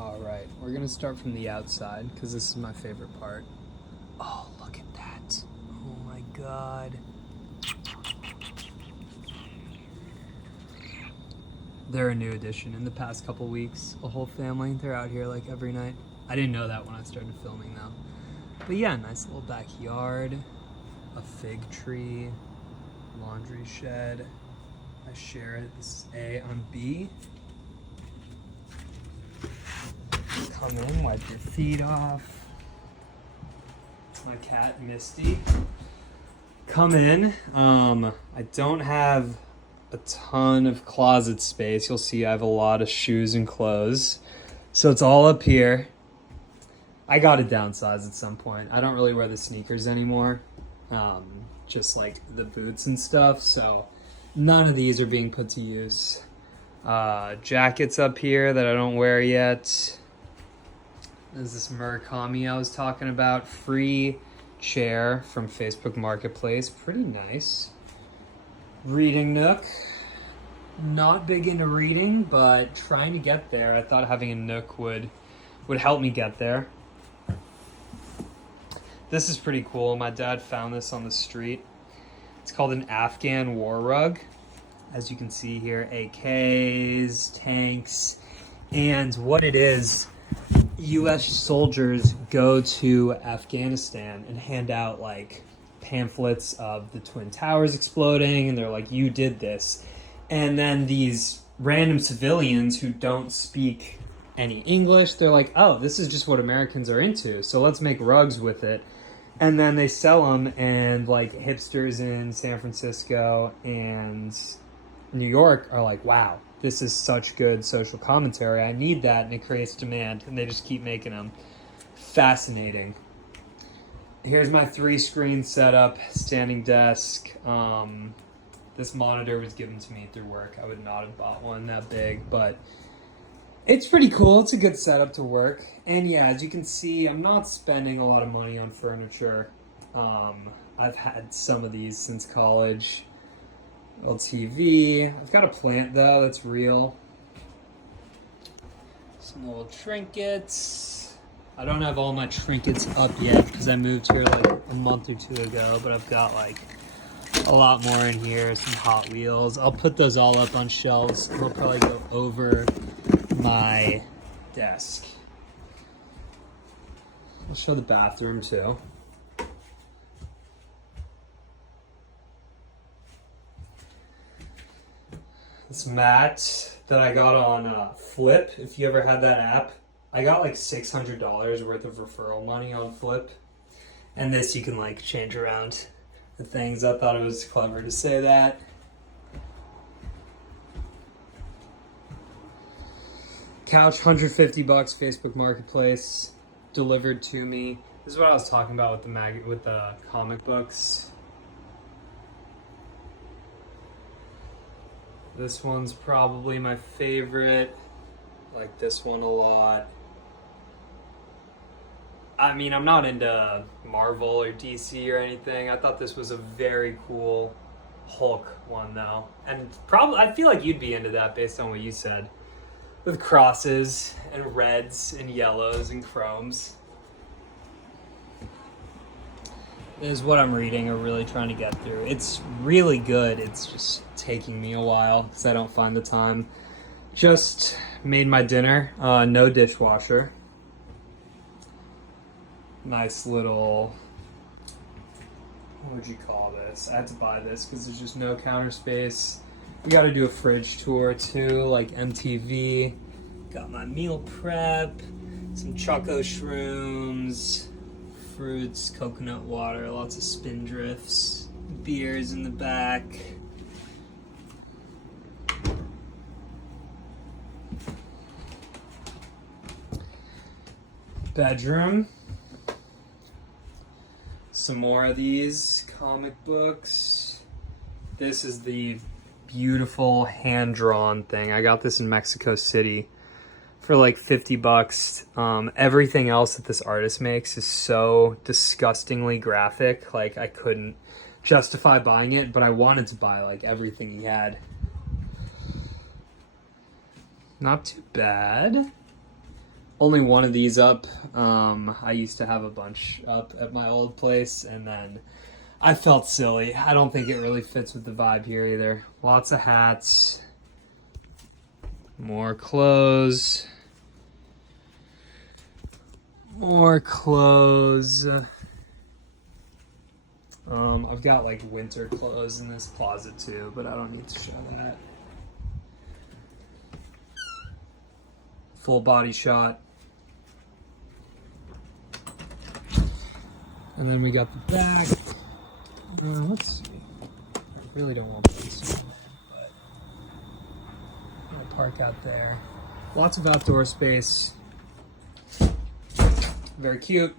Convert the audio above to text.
All right, we're gonna start from the outside because this is my favorite part. Oh, look at that. Oh my god. They're a new addition in the past couple weeks. A whole family. They're out here like every night. I didn't know that when I started filming though. But yeah, nice little backyard. A fig tree. Laundry shed. I share it. This is A on B. Come in, wipe your feet off. My cat, Misty. Come in. I don't have a ton of closet space. You'll see I have a lot of shoes and clothes. So it's all up here. I got to downsize at some point. I don't really wear the sneakers anymore. Just like the boots and stuff. So none of these are being put to use. Jackets up here that I don't wear yet. There's this Murakami I was talking about. Free chair from Facebook Marketplace. Pretty nice. Reading nook. Not big into reading, but trying to get there. I thought having a nook would help me get there. This is pretty cool. My dad found this on the street. It's called an Afghan war rug. As you can see here, AKs, tanks, and what it is, US soldiers go to Afghanistan and hand out like pamphlets of the Twin Towers exploding, and they're like, you did this. And then these random civilians who don't speak any English, they're like, oh, this is just what Americans are into, so let's make rugs with it. And then they sell them, and like hipsters in San Francisco and New York are like, wow, this is such good social commentary. I need that, and it creates demand, and they just keep making them. Fascinating. Here's my 3-screen setup, standing desk. This monitor was given to me through work. I would not have bought one that big, but it's pretty cool. It's a good setup to work. And yeah, as you can see, I'm not spending a lot of money on furniture. I've had some of these since college. Little TV. I've got a plant though, that's real. Some little trinkets. I don't have all my trinkets up yet because I moved here like a month or two ago, but I've got like a lot more in here. Some Hot Wheels. I'll put those all up on shelves. They'll probably go over my desk. I'll show the bathroom too. This mat that I got on Flip, if you ever had that app, I got like $600 worth of referral money on Flip. And this you can like change around the things. I thought it was clever to say that. Couch, $150, Facebook Marketplace, delivered to me. This is what I was talking about with the comic books. This one's probably my favorite. Like this one a lot. I mean, I'm not into Marvel or DC or anything. I thought this was a very cool Hulk one though. And probably, I feel like you'd be into that based on what you said. With crosses and reds and yellows and chromes. Is what I'm reading or really trying to get through. It's really good. It's just taking me a while because I don't find the time. Just made my dinner. No dishwasher. Nice little, what would you call this? I had to buy this because there's just no counter space. We got to do a fridge tour too, like MTV. Got my meal prep, some choco shrooms, fruits, coconut water, lots of Spindrifts, beers in the back. Bedroom. Some more of these comic books. This is the beautiful hand-drawn thing. I got this in Mexico City for like $50. Everything else that this artist makes is so disgustingly graphic. Like I couldn't justify buying it, but I wanted to buy like everything he had. Not too bad. only one of these up. I used to have a bunch up at my old place, and then I felt silly. I don't think it really fits with the vibe here either. Lots of hats, more clothes, more clothes. I've got like winter clothes in this closet too, but I don't need to show that. Full body shot. And then we got the back. Let's see. I really don't want this one, but I'll park out there. Lots of outdoor space. Very cute.